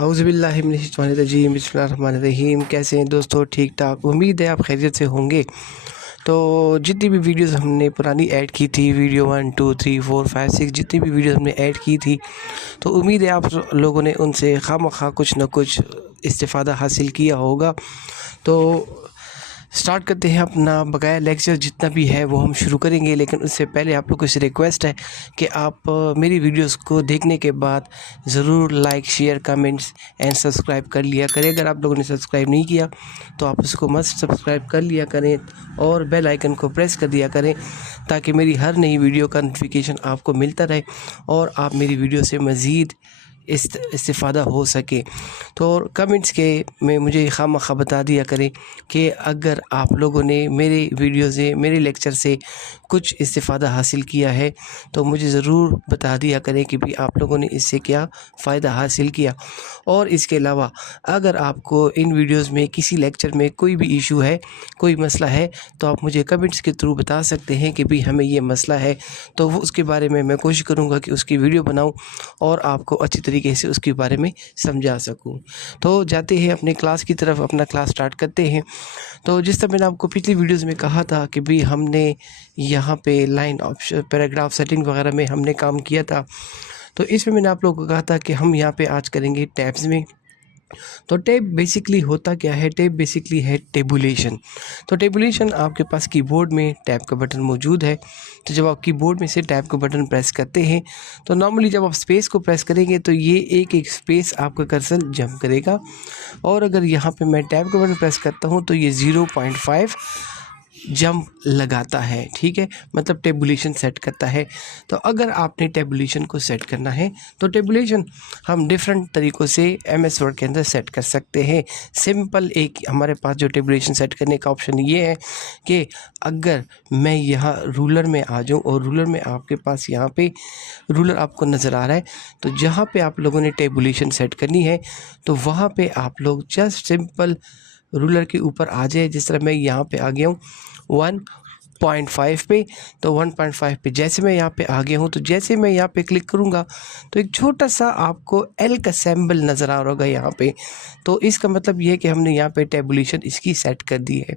औज़ुबिल्लाहिमिनश्शैतानिर्रजीम बिस्मिल्लाहिर्रहमानिर्रहीम। कैसे हैं दोस्तों? ठीक ठाक, उम्मीद है आप खैरियत से होंगे। तो जितनी भी वीडियोस हमने पुरानी ऐड की थी, वीडियो 1 2 3 4 5 6 जितनी भी वीडियोस हमने ऐड की थी, तो उम्मीद है आप लोगों ने उनसे खामखा कुछ न कुछ इस्तिफ़ादा हासिल किया होगा। तो स्टार्ट करते हैं अपना बकाया लेक्चर। जितना भी है वो हम शुरू करेंगे, लेकिन उससे पहले आप लोगों से रिक्वेस्ट है कि आप मेरी वीडियोस को देखने के बाद ज़रूर like, share, comments and subscribe कर लिया करें। अगर आप लोगों ने सब्सक्राइब नहीं किया तो आप उसको मस्ट सब्सक्राइब कर लिया करें और बेल आइकन को प्रेस कर दिया करें, ताकि मेरी हर नई वीडियो का नोटिफिकेशन आपको मिलता रहे और आप मेरी वीडियो से मज़ीद इस्तिफ़ादा हो सके। तो कमेंट्स के में मुझे खामखा बता दिया करें कि अगर आप लोगों ने मेरे वीडियो से, मेरे लेक्चर से कुछ इस्तिफ़ादा हासिल किया है तो मुझे ज़रूर बता दिया करें कि भी आप लोगों ने इससे क्या फ़ायदा हासिल किया। और इसके अलावा अगर आपको इन वीडियोस में किसी लेक्चर में कोई भी इशू है, कोई मसला है, तो आप मुझे कमेंट्स के थ्रू बता सकते हैं कि भी हमें ये मसला है, तो वो उसके बारे में मैं कोशिश करूँगा कि उसकी वीडियो बनाऊँ और आपको अच्छी तरीके से उसके बारे में समझा सकूं। तो जाते हैं अपने क्लास की तरफ, अपना क्लास स्टार्ट करते हैं। तो जिस तरह मैंने आपको पिछली वीडियोस में कहा था कि भी हमने यहाँ पे लाइन ऑप्शन, पैराग्राफ सेटिंग वगैरह में हमने काम किया था, तो इसमें मैंने आप लोगों को कहा था कि हम यहाँ पे आज करेंगे टैब्स में। तो टैब बेसिकली होता क्या है? टैब बेसिकली है टेबुलेशन। तो टेबुलेशन आपके पास कीबोर्ड में टैब का बटन मौजूद है। तो जब आप कीबोर्ड में से टैब का बटन प्रेस करते हैं तो नॉर्मली जब आप स्पेस को प्रेस करेंगे तो ये एक एक स्पेस आपका कर्सर जंप करेगा, और अगर यहाँ पे मैं टैब का बटन प्रेस करता हूँ तो ये 0.5 जंप लगाता है। ठीक है, मतलब टेबुलेशन सेट करता है। तो अगर आपने टेबुलेशन को सेट करना है तो टेबुलेशन हम डिफरेंट तरीक़ों से MS वर्ड के अंदर सेट कर सकते हैं। सिंपल एक हमारे पास जो टेबुलेशन सेट करने का ऑप्शन ये है कि अगर मैं यहाँ रूलर में आ जाऊँ और रूलर में आपके पास यहाँ पे रूलर आपको नज़र आ रहा है, तो जहाँ पे आप लोगों ने टेबुलेशन सेट करनी है तो वहाँ पे आप लोग जस्ट सिंपल रूलर के ऊपर आ जाए। जिस तरह मैं यहाँ पे आ गया हूँ 1.5 पे, तो 1.5 पे जैसे मैं यहाँ पे आ गया हूँ, तो जैसे मैं यहाँ पे क्लिक करूँगा तो एक छोटा सा आपको L का सिंबल नज़र आ रहा होगा यहाँ पे। तो इसका मतलब ये है कि हमने यहाँ पे टेबुलेशन इसकी सेट कर दी है।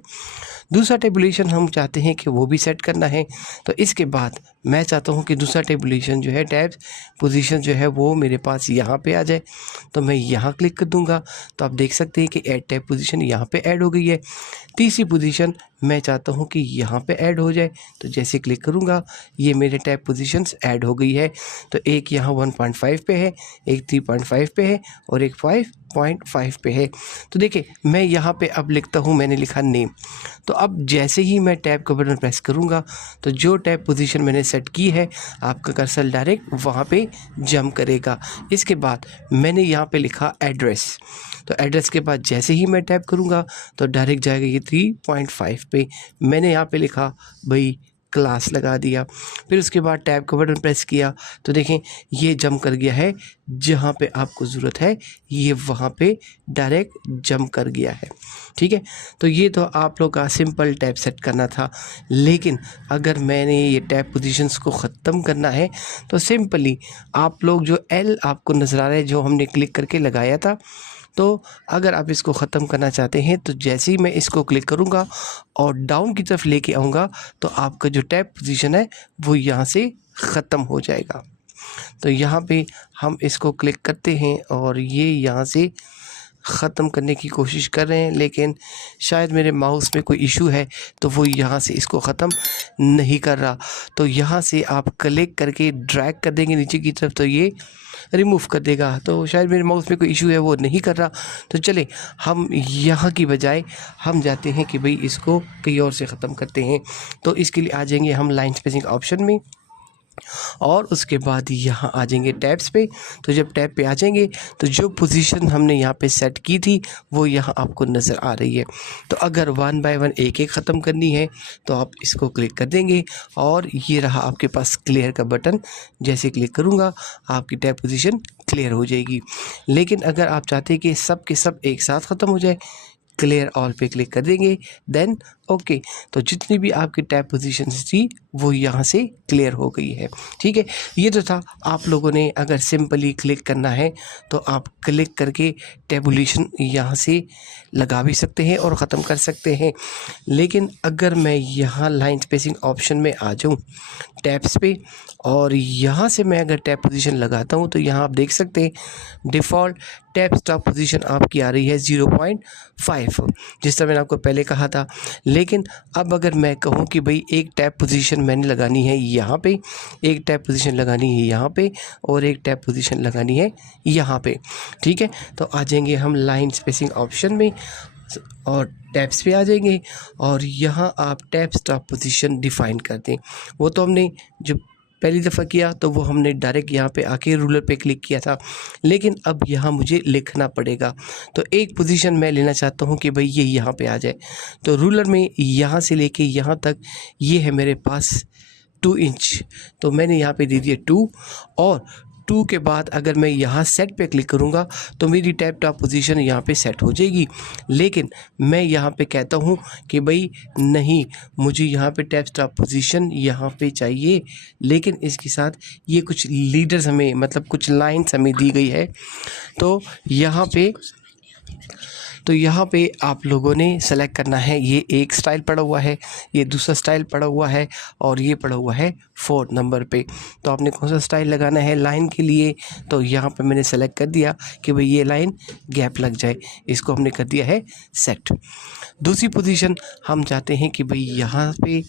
दूसरा टेबुलेशन हम चाहते हैं कि वो भी सेट करना है, तो इसके बाद मैं चाहता हूँ कि दूसरा टेबुलेशन जो है, टैब पोजीशन जो है वो मेरे पास यहाँ पे आ जाए। तो मैं यहाँ क्लिक कर दूँगा तो आप देख सकते हैं कि ऐड टैब पोजीशन यहाँ पे ऐड हो गई है। तीसरी पोजीशन मैं चाहता हूँ कि यहाँ पे ऐड हो जाए, तो जैसे क्लिक करूँगा ये मेरे टैब पोजीशंस ऐड हो गई है। तो एक यहाँ 1.5 पे है, एक 3.5 पे है और एक 5.5 पे है। तो देखिए मैं यहाँ पे अब लिखता हूँ, मैंने लिखा नेम। तो अब जैसे ही मैं टैब का बटन प्रेस करूँगा तो जो टैब पोजीशन मैंने सेट की है आपका कर्सर डायरेक्ट वहाँ पे जंप करेगा। इसके बाद मैंने यहाँ पे लिखा एड्रेस, तो एड्रेस के बाद जैसे ही मैं टैप करूँगा तो डायरेक्ट जाएगा ये 3.5 पे। मैंने यहाँ पे लिखा भाई क्लास लगा दिया। फिर उसके बाद टैब का बटन प्रेस किया तो देखें ये जंप कर गया है, जहाँ पे आपको ज़रूरत है ये वहाँ पे डायरेक्ट जंप कर गया है। ठीक है, तो ये तो आप लोग का सिंपल टैब सेट करना था। लेकिन अगर मैंने ये टैब पोजीशंस को ख़त्म करना है तो सिंपली आप लोग जो L आपको नज़र आ रहा है जो हमने क्लिक करके लगाया था, तो अगर आप इसको ख़त्म करना चाहते हैं तो जैसे ही मैं इसको क्लिक करूँगा और डाउन की तरफ लेके आऊँगा तो आपका जो टैब पोजीशन है वो यहाँ से ख़त्म हो जाएगा। तो यहाँ पे हम इसको क्लिक करते हैं और ये यहाँ से ख़त्म करने की कोशिश कर रहे हैं, लेकिन शायद मेरे माउस में कोई इशू है तो वो यहाँ से इसको ख़त्म नहीं कर रहा। तो यहाँ से आप क्लिक करके ड्रैग कर देंगे नीचे की तरफ तो ये रिमूव कर देगा। तो शायद मेरे माउस में कोई इशू है, वो नहीं कर रहा। तो चले हम यहाँ की बजाय हम जाते हैं कि भाई इसको कहीं और से ख़त्म करते हैं। तो इसके लिए आ जाएंगे हम लाइन स्पेसिंग ऑप्शन में और उसके बाद यहाँ आ जाएंगे टैब्स पे। तो जब टैब पे आ जाएंगे तो जो पोजीशन हमने यहाँ पे सेट की थी वो यहाँ आपको नज़र आ रही है। तो अगर 1 बाय 1 एक एक ख़त्म करनी है तो आप इसको क्लिक कर देंगे और ये रहा आपके पास क्लियर का बटन। जैसे क्लिक करूँगा आपकी टैब पोजीशन क्लियर हो जाएगी। लेकिन अगर आप चाहते हैं कि सब के सब एक साथ ख़त्म हो जाए, क्लियर ऑल पे क्लिक कर देंगे, देन ओके। तो जितनी भी आपकी टैब पोजीशंस थी वो यहाँ से क्लियर हो गई है। ठीक है, ये तो था। आप लोगों ने अगर सिंपली क्लिक करना है तो आप क्लिक करके टैबुलेशन यहाँ से लगा भी सकते हैं और ख़त्म कर सकते हैं। लेकिन अगर मैं यहाँ लाइन स्पेसिंग ऑप्शन में आ जाऊँ टैब्स पे और यहाँ से मैं अगर टैब पोजीशन लगाता हूँ तो यहाँ आप देख सकते हैं डिफ़ॉल्ट टैब स्टॉप पोजीशन आपकी आ रही है 0.5, जिस तरह मैंने आपको पहले कहा था। लेकिन अब अगर मैं कहूँ कि भाई एक टैब पोजीशन मैंने लगानी है यहाँ पे, एक टैब पोजीशन लगानी है यहाँ पे और एक टैब पोजीशन लगानी है यहाँ पे, ठीक है। तो आ जाएंगे हम लाइन स्पेसिंग ऑप्शन में और टैब्स पे आ जाएंगे और यहाँ आप टैब स्टॉप पोजीशन डिफ़ाइन कर दें। वो तो हमने जब पहली दफ़ा किया तो वो हमने डायरेक्ट यहाँ पे आके रूलर पे क्लिक किया था, लेकिन अब यहाँ मुझे लिखना पड़ेगा। तो एक पोजीशन मैं लेना चाहता हूँ कि भाई ये यहाँ पे आ जाए, तो रूलर में यहाँ से लेके यहाँ तक ये है मेरे पास 2 इंच, तो मैंने यहाँ पे दे दिया 2 और 2 के बाद अगर मैं यहाँ सेट पे क्लिक करूँगा तो मेरी टैब टॉप पोजीशन यहाँ पे सेट हो जाएगी। लेकिन मैं यहाँ पे कहता हूँ कि भाई नहीं, मुझे यहाँ पे टैब टॉप पोजीशन यहाँ पे चाहिए, लेकिन इसके साथ ये कुछ लीडर्स हमें, मतलब कुछ लाइन्स हमें दी गई है। तो यहाँ पे आप लोगों ने सेलेक्ट करना है। ये एक स्टाइल पड़ा हुआ है, ये दूसरा स्टाइल पड़ा हुआ है और ये पड़ा हुआ है 4 नंबर पे। तो आपने कौन सा स्टाइल लगाना है लाइन के लिए, तो यहाँ पे मैंने सेलेक्ट कर दिया कि भाई ये लाइन गैप लग जाए, इसको हमने कर दिया है सेट। दूसरी पोजीशन हम चाहते हैं कि भाई यहाँ पे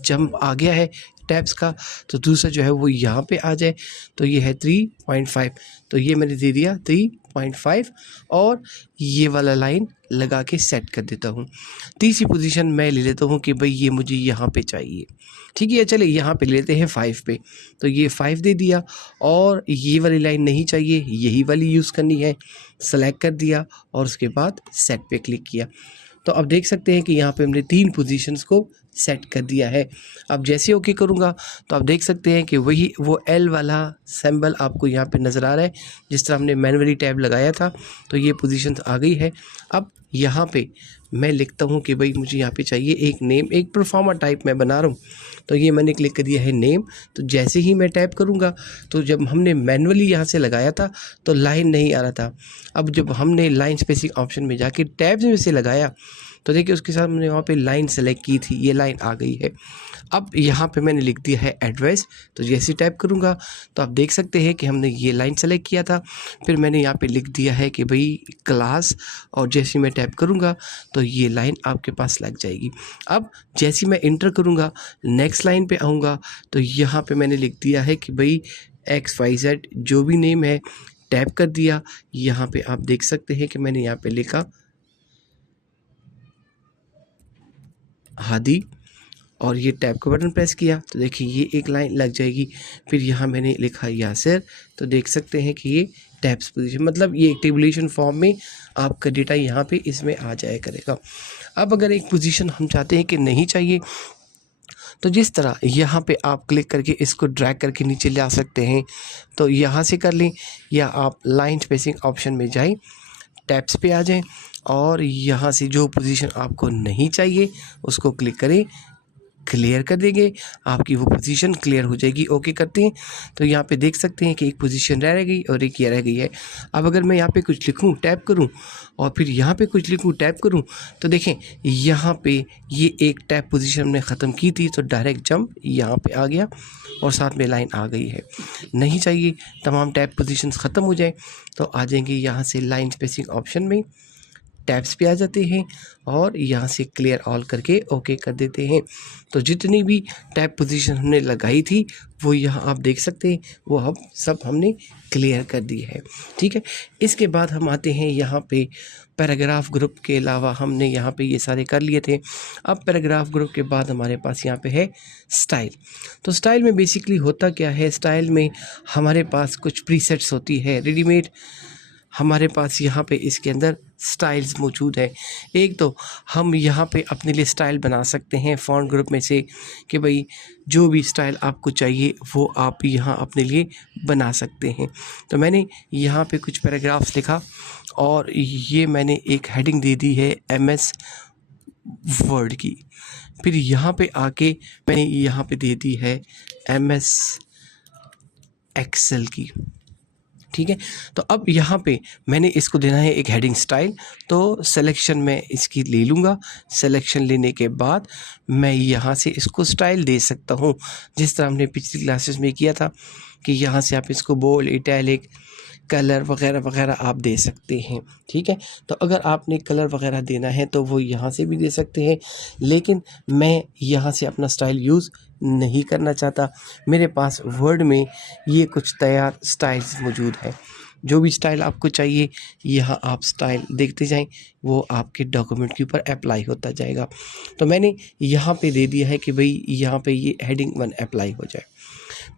जंप आ गया है टैब्स का, तो दूसरा जो है वो यहाँ पे आ जाए, तो ये है 3.5, तो ये मैंने दे दिया 3.5 और ये वाला लाइन लगा के सेट कर देता हूँ। तीसरी पोजीशन मैं ले लेता हूँ कि भाई ये मुझे यहाँ पे चाहिए, ठीक है। चले यहाँ पे लेते हैं 5 पे, तो ये 5 दे दिया और ये वाली लाइन नहीं चाहिए, यही वाली यूज़ करनी है, सेलेक्ट कर दिया और उसके बाद सेट पे क्लिक किया। तो अब देख सकते हैं कि यहाँ पे हमने 3 पोजीशंस को सेट कर दिया है। अब जैसे ओके करूँगा तो आप देख सकते हैं कि वही वो एल वाला सिंबल आपको यहाँ पे नज़र आ रहा है, जिस तरह हमने मैनुअली टैब लगाया था। तो ये पोजीशन आ गई है। अब यहाँ पे मैं लिखता हूँ कि भाई मुझे यहाँ पे चाहिए एक नेम, एक परफॉर्मा टाइप मैं बना रहा हूँ, तो ये मैंने क्लिक कर दिया है नेम। तो जैसे ही मैं टैप करूँगा तो जब हमने मैनुअली यहाँ से लगाया था तो लाइन नहीं आ रहा था। अब जब हमने लाइन स्पेसिंग ऑप्शन में जाके टैब्स में से लगाया तो देखिए उसके साथ मैंने वहाँ पे लाइन सेलेक्ट की थी, ये लाइन आ गई है। अब यहाँ पे मैंने लिख दिया है एड्रेस, तो जैसे टाइप करूँगा तो आप देख सकते हैं कि हमने ये लाइन सेलेक्ट किया था, फिर मैंने यहाँ पे लिख दिया है कि भाई क्लास, और जैसे मैं टाइप करूँगा तो ये लाइन आपके पास लग जाएगी। अब जैसे मैं इंटर करूँगा नेक्स्ट लाइन पे आऊँगा तो यहाँ पे मैंने लिख दिया है कि भाई XYZ जो भी नेम है, टैप कर दिया। यहाँ पे आप देख सकते हैं कि मैंने यहाँ पे लिखा हादी और ये टैब का बटन प्रेस किया तो देखिए ये एक लाइन लग जाएगी। फिर यहाँ मैंने लिखा यासिर, तो देख सकते हैं कि ये टैब्स पोजीशन, मतलब ये टेबुलेशन फॉर्म में आपका डेटा यहाँ पे इसमें आ जाया करेगा। अब अगर एक पोजीशन हम चाहते हैं कि नहीं चाहिए तो जिस तरह यहाँ पे आप क्लिक करके इसको ड्रैग करके नीचे ला सकते हैं, तो यहाँ से कर लें, या आप लाइन स्पेसिंग ऑप्शन में जाएं, टैब्स पे आ जाएं और यहाँ से जो पोजीशन आपको नहीं चाहिए उसको क्लिक करें, क्लियर कर देंगे, आपकी वो पोजीशन क्लियर हो जाएगी। ओके करते हैं तो यहाँ पे देख सकते हैं कि एक पोजीशन रह गई और एक ये रह गई है। अब अगर मैं यहाँ पे कुछ लिखूँ टैप करूँ और फिर यहाँ पे कुछ लिखूँ टैप करूँ तो देखें यहाँ पे ये एक टैप पोजीशन हमने ख़त्म की थी, तो डायरेक्ट जंप यहाँ पे आ गया और साथ में लाइन आ गई है। नहीं चाहिए तमाम टैप पोजीशंस ख़त्म हो जाए तो आ जाएंगे यहाँ से लाइन स्पेसिंग ऑप्शन में, टैब्स पे आ जाते हैं और यहाँ से क्लियर ऑल करके ओके कर देते हैं। तो जितनी भी टैब पोजीशन हमने लगाई थी वो यहाँ आप देख सकते हैं, वो अब सब हमने क्लियर कर दी है। ठीक है, इसके बाद हम आते हैं यहाँ पे पैराग्राफ ग्रुप के अलावा हमने यहाँ पे ये सारे कर लिए थे। अब पैराग्राफ ग्रुप के बाद हमारे पास यहाँ पे है स्टाइल। तो स्टाइल में बेसिकली होता क्या है, स्टाइल में हमारे पास कुछ प्रीसेट्स होती है रेडीमेड, हमारे पास यहाँ पे इसके अंदर स्टाइल्स मौजूद है। एक तो हम यहाँ पे अपने लिए स्टाइल बना सकते हैं फ़ॉन्ट ग्रुप में से कि भाई जो भी स्टाइल आपको चाहिए वो आप यहाँ अपने लिए बना सकते हैं। तो मैंने यहाँ पे कुछ पैराग्राफ्स लिखा और ये मैंने एक हेडिंग दे दी है MS वर्ड की। फिर यहाँ पे आके मैंने यहाँ पे दे दी है MS एक्सेल की। ठीक है, तो अब यहाँ पे मैंने इसको देना है एक हेडिंग स्टाइल। तो सिलेक्शन में इसकी ले लूँगा। सिलेक्शन लेने के बाद मैं यहाँ से इसको स्टाइल दे सकता हूँ, जिस तरह हमने पिछली क्लासेस में किया था कि यहाँ से आप इसको बोल्ड, इटैलिक, कलर वगैरह वगैरह आप दे सकते हैं। ठीक है, तो अगर आपने कलर वगैरह देना है तो वो यहाँ से भी दे सकते हैं, लेकिन मैं यहाँ से अपना स्टाइल यूज़ नहीं करना चाहता। मेरे पास वर्ड में ये कुछ तैयार स्टाइल्स मौजूद है। जो भी स्टाइल आपको चाहिए यहाँ आप स्टाइल देखते जाएं, वो आपके डॉक्यूमेंट के ऊपर अप्लाई होता जाएगा। तो मैंने यहाँ पे दे दिया है कि भाई यहाँ पे ये हेडिंग 1 अप्लाई हो जाए।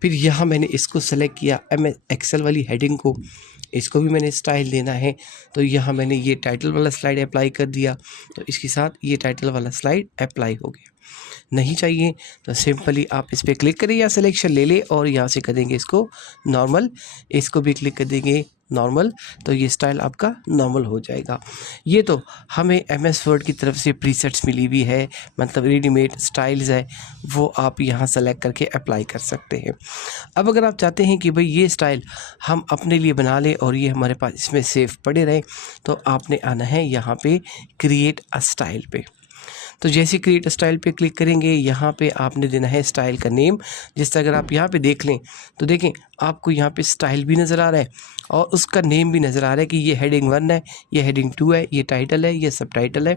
फिर यहाँ मैंने इसको सेलेक्ट किया, MS एक्सेल वाली हेडिंग को, इसको भी मैंने स्टाइल देना है। तो यहाँ मैंने ये टाइटल वाला स्लाइड अप्लाई कर दिया, तो इसके साथ ये टाइटल वाला स्लाइड अप्लाई हो गया। नहीं चाहिए तो सिंपली आप इस पर क्लिक करें या सिलेक्शन ले लें और यहाँ से कर देंगे इसको नॉर्मल, इसको भी क्लिक कर देंगे नॉर्मल, तो ये स्टाइल आपका नॉर्मल हो जाएगा। ये तो हमें MS वर्ड की तरफ से प्रीसेट्स मिली हुई है, मतलब रेडीमेड स्टाइल्स है, वो आप यहाँ सेलेक्ट करके अप्लाई कर सकते हैं। अब अगर आप चाहते हैं कि भाई ये स्टाइल हम अपने लिए बना लें और ये हमारे पास इसमें सेव पड़े रहे, तो आपने आना है यहाँ पे क्रिएट अ स्टाइल पे। तो जैसे क्रिएट स्टाइल पे क्लिक करेंगे, यहाँ पे आपने देना है स्टाइल का नेम। जिस तरह अगर आप यहाँ पे देख लें तो देखें आपको यहाँ पे स्टाइल भी नज़र आ रहा है और उसका नेम भी नज़र आ रहा है कि ये हेडिंग 1 है, ये हेडिंग 2 है, ये टाइटल है, ये सब टाइटल है।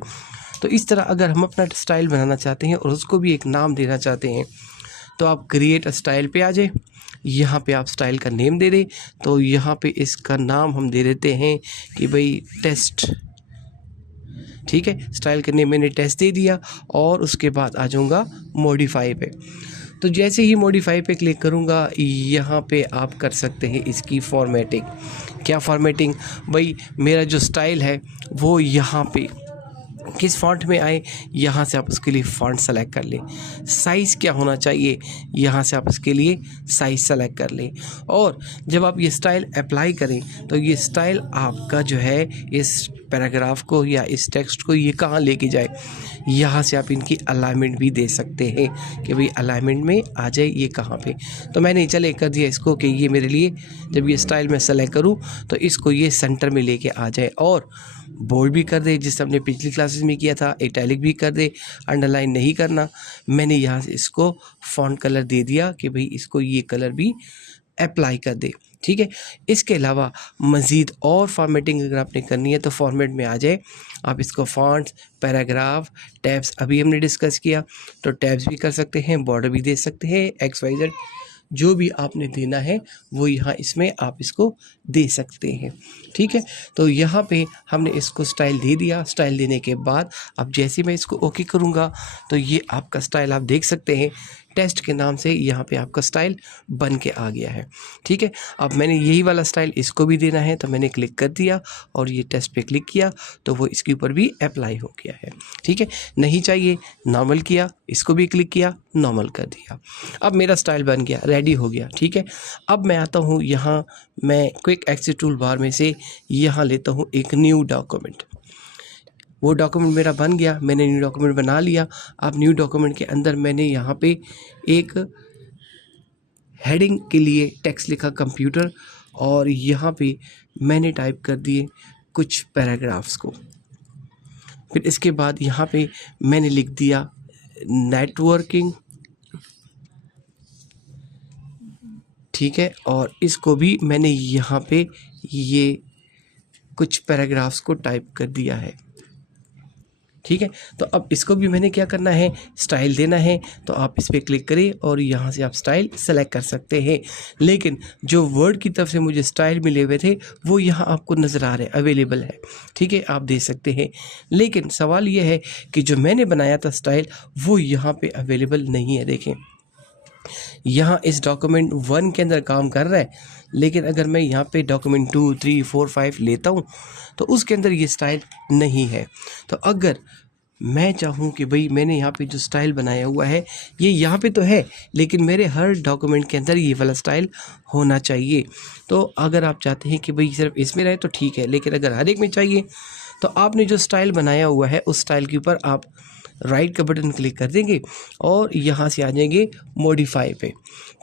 तो इस तरह अगर हम अपना स्टाइल बनाना चाहते हैं और उसको भी एक नाम देना चाहते हैं, तो आप क्रिएट स्टाइल पे आ जाए, यहाँ पे आप स्टाइल का नेम दे दें। तो यहाँ पे इसका नाम हम दे देते हैं कि भाई टेस्ट। ठीक है, स्टाइल का नेम मैंने टेस्ट दे दिया और उसके बाद आ जाऊँगा मॉडिफाई पे। तो जैसे ही मॉडिफाई पे क्लिक करूँगा, यहाँ पे आप कर सकते हैं इसकी फॉर्मेटिंग। क्या फॉर्मेटिंग? भाई मेरा जो स्टाइल है वो यहाँ पे किस फ़ॉन्ट में आए, यहाँ से आप उसके लिए फ़ॉन्ट सेलेक्ट कर लें। साइज़ क्या होना चाहिए, यहाँ से आप इसके लिए साइज़ सेलेक्ट कर लें। और जब आप ये स्टाइल अप्लाई करें तो ये स्टाइल आपका जो है इस पैराग्राफ को या इस टेक्स्ट को ये कहाँ लेके जाए, यहाँ से आप इनकी अलाइनमेंट भी दे सकते हैं कि भाई अलाइनमेंट में आ जाए ये कहाँ पे। तो मैंने चले कर दिया इसको कि ये मेरे लिए जब ये स्टाइल मैं सेलेक्ट करूँ तो इसको ये सेंटर में लेके आ जाए, और बोल्ड भी कर दे जिस हमने पिछली क्लासेस में किया था, इटैलिक भी कर दे, अंडरलाइन नहीं करना। मैंने यहाँ से इसको फ़ॉन्ट कलर दे दिया कि भाई इसको ये कलर भी अप्लाई कर दे। ठीक है, इसके अलावा मज़ीद और फॉर्मेटिंग अगर आपने करनी है तो फॉर्मेट में आ जाए, आप इसको फ़ॉन्ट्स, पैराग्राफ, टैब्स अभी हमने डिस्कस किया, तो टैब्स भी कर सकते हैं, बॉर्डर भी दे सकते हैं, XYZ जो भी आपने देना है वो यहाँ इसमें आप इसको दे सकते हैं। ठीक है, तो यहाँ पे हमने इसको स्टाइल दे दिया। स्टाइल देने के बाद अब जैसे मैं इसको ओके करूँगा तो ये आपका स्टाइल आप देख सकते हैं टेस्ट के नाम से यहाँ पे आपका स्टाइल बन के आ गया है। ठीक है, अब मैंने यही वाला स्टाइल इसको भी देना है, तो मैंने क्लिक कर दिया और ये टेस्ट पे क्लिक किया तो वो इसके ऊपर भी अप्लाई हो गया है। ठीक है, नहीं चाहिए नॉर्मल किया, इसको भी क्लिक किया, नॉर्मल कर दिया, अब मेरा स्टाइल बन गया, रेडी हो गया। ठीक है, अब मैं आता हूँ यहाँ, मैं क्विक एक्सेस टूल बार में से यहाँ लेता हूँ एक न्यू डॉक्यूमेंट। वो डॉक्यूमेंट मेरा बन गया, मैंने न्यू डॉक्यूमेंट बना लिया। अब न्यू डॉक्यूमेंट के अंदर मैंने यहाँ पे एक हेडिंग के लिए टेक्स्ट लिखा कंप्यूटर, और यहाँ पे मैंने टाइप कर दिए कुछ पैराग्राफ्स को। फिर इसके बाद यहाँ पे मैंने लिख दिया नेटवर्किंग। ठीक है, और इसको भी मैंने यहाँ पे ये कुछ पैराग्राफ्स को टाइप कर दिया है। ठीक है, तो अब इसको भी मैंने क्या करना है, स्टाइल देना है। तो आप इस पर क्लिक करें और यहाँ से आप स्टाइल सेलेक्ट कर सकते हैं। लेकिन जो वर्ड की तरफ से मुझे स्टाइल मिले हुए थे वो यहाँ आपको नज़र आ रहे हैं, अवेलेबल है। ठीक है, आप दे सकते हैं। लेकिन सवाल ये है कि जो मैंने बनाया था स्टाइल वो यहाँ पे अवेलेबल नहीं है। देखें, यहाँ इस डॉक्यूमेंट 1 के अंदर काम कर रहा है, लेकिन अगर मैं यहाँ पे डॉक्यूमेंट 2, 3, 4, 5 लेता हूँ तो उसके अंदर ये स्टाइल नहीं है। तो अगर मैं चाहूँ कि भाई मैंने यहाँ पे जो स्टाइल बनाया हुआ है ये यहाँ पे तो है, लेकिन मेरे हर डॉक्यूमेंट के अंदर ये वाला स्टाइल होना चाहिए। तो अगर आप चाहते हैं कि भाई सिर्फ इसमें रहे तो ठीक है, लेकिन अगर हर एक में चाहिए तो आपने जो स्टाइल बनाया हुआ है उस स्टाइल के ऊपर आप राइट का बटन क्लिक कर देंगे और यहाँ से आ जाएंगे मॉडिफाई पे।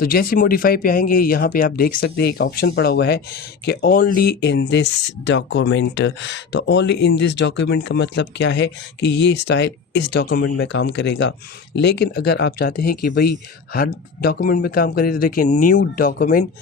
तो जैसे मॉडिफाई पे आएंगे यहाँ पे आप देख सकते हैं एक ऑप्शन पड़ा हुआ है कि ओनली इन दिस डॉक्यूमेंट। तो ओनली इन दिस डॉक्यूमेंट का मतलब क्या है कि ये स्टाइल इस डॉक्यूमेंट में काम करेगा। लेकिन अगर आप चाहते हैं कि भाई हर डॉक्यूमेंट में काम करे तो देखिए new document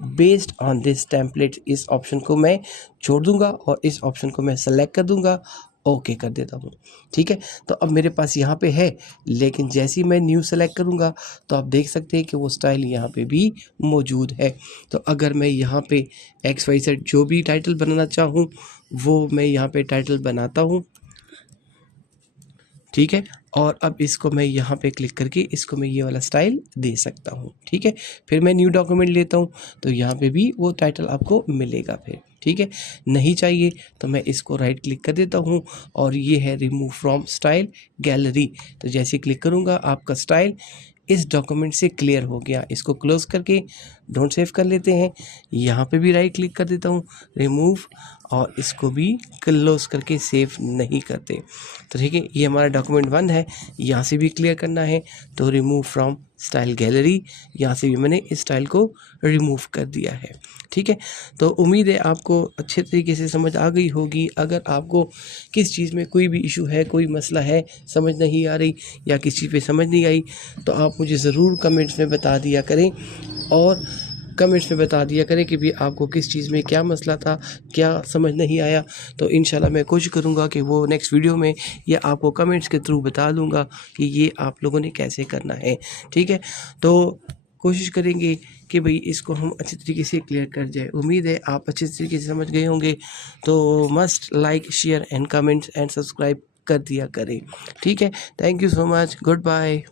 based on this template, इस ऑप्शन को मैं छोड़ दूंगा और इस ऑप्शन को मैं सेलेक्ट कर दूंगा, ओके कर देता हूँ। ठीक है, तो अब मेरे पास यहाँ पे है, लेकिन जैसे ही मैं न्यू सेलेक्ट करूँगा तो आप देख सकते हैं कि वो स्टाइल यहाँ पे भी मौजूद है। तो अगर मैं यहाँ पे XYZ जो भी टाइटल बनाना चाहूँ वो मैं यहाँ पे टाइटल बनाता हूँ। ठीक है, और अब इसको मैं यहाँ पे क्लिक करके इसको मैं ये वाला स्टाइल दे सकता हूँ। ठीक है, फिर मैं न्यू डॉक्यूमेंट लेता हूँ तो यहाँ पे भी वो टाइटल आपको मिलेगा फिर। ठीक है, नहीं चाहिए तो मैं इसको राइट क्लिक कर देता हूँ और ये है रिमूव फ्रॉम स्टाइल गैलरी। तो जैसे क्लिक करूँगा आपका स्टाइल इस डॉक्यूमेंट से क्लियर हो गया। इसको क्लोज करके डोंट सेव कर लेते हैं। यहाँ पे भी राइट क्लिक कर देता हूँ, रिमूव, और इसको भी क्लोज करके सेव नहीं करते। तो ठीक है, ये हमारा डॉक्यूमेंट 1 है, यहाँ से भी क्लियर करना है तो रिमूव फ्रॉम स्टाइल गैलरी, यहाँ से भी मैंने इस स्टाइल को रिमूव कर दिया है। ठीक है, तो उम्मीद है आपको अच्छे तरीके से समझ आ गई होगी। अगर आपको किस चीज़ में कोई भी इशू है, कोई मसला है, समझ नहीं आ रही या किसी चीज़ पे समझ नहीं आई तो आप मुझे ज़रूर कमेंट्स में बता दिया करें और कमेंट्स में बता दिया करें कि भी आपको किस चीज़ में क्या मसला था, क्या समझ नहीं आया। तो इंशाल्लाह मैं कोशिश करूँगा कि वो नेक्स्ट वीडियो में या आपको कमेंट्स के थ्रू बता दूँगा कि ये आप लोगों ने कैसे करना है। ठीक है, तो कोशिश करेंगे कि भाई इसको हम अच्छे तरीके से क्लियर कर जाए। उम्मीद है आप अच्छे तरीके से समझ गए होंगे। तो must like, share and comments and subscribe कर दिया करें। ठीक है, thank you so much, good bye.